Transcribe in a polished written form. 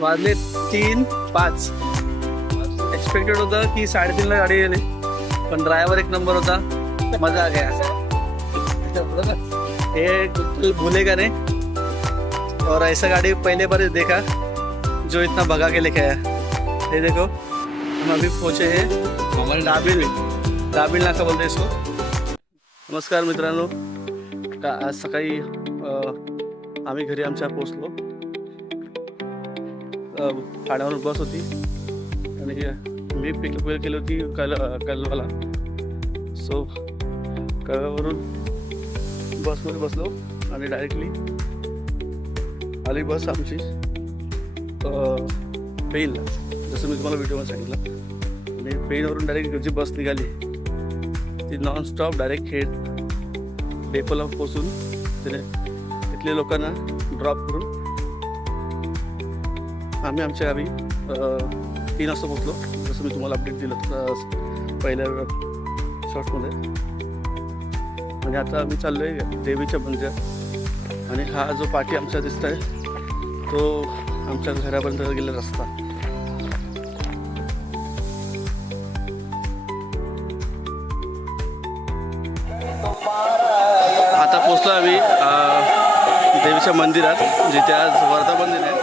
वाजले 3:05. एक्सपेक्टेड होतं की 3:30ला गाडी गेली, पण ड्रायव्हर एक नंबर होता. मजा आ गया. ये भूलेगा नहीं. और ऐसा गाड़ी पहले बार देखा जो इतना भगा के लेके आया. ये देखो हम अभी पहुंचे हैं दाबिल नाका बोलते इसको. नमस्कार मित्रांनो. आज सकाळी आम्ही घरी आमच्या पोचलो. ठाण्यावरून बस होती आणि मी पिकअप केली होती कलवाला. सो कलवरून बसमध्ये बसलो आणि डायरेक्टली आली बस आमची पेनला, जसं मी तुम्हाला व्हिडिओमध्ये सांगितलं. आणि पेनवरून डायरेक्ट जी बस निघाली ती नॉनस्टॉप डायरेक्ट खेड डेपोला पोचून तिने तिथल्या लोकांना ड्रॉप करून आम्ही आमच्या गावी 3 वाजता पोचलो. जसं मी तुम्हाला अपडेट दिलं पहिल्या शॉर्ट्समध्ये. आणि आता आम्ही चाललो आहे देवीच्या मंदिरात. आणि हा जो पाठी आमचा दिसत आहे तो आमच्या घरापर्यंत गेला रस्ता. आता पोचलो आम्ही देवीच्या मंदिरात, जिथे आज वर्धापन दिन आहे.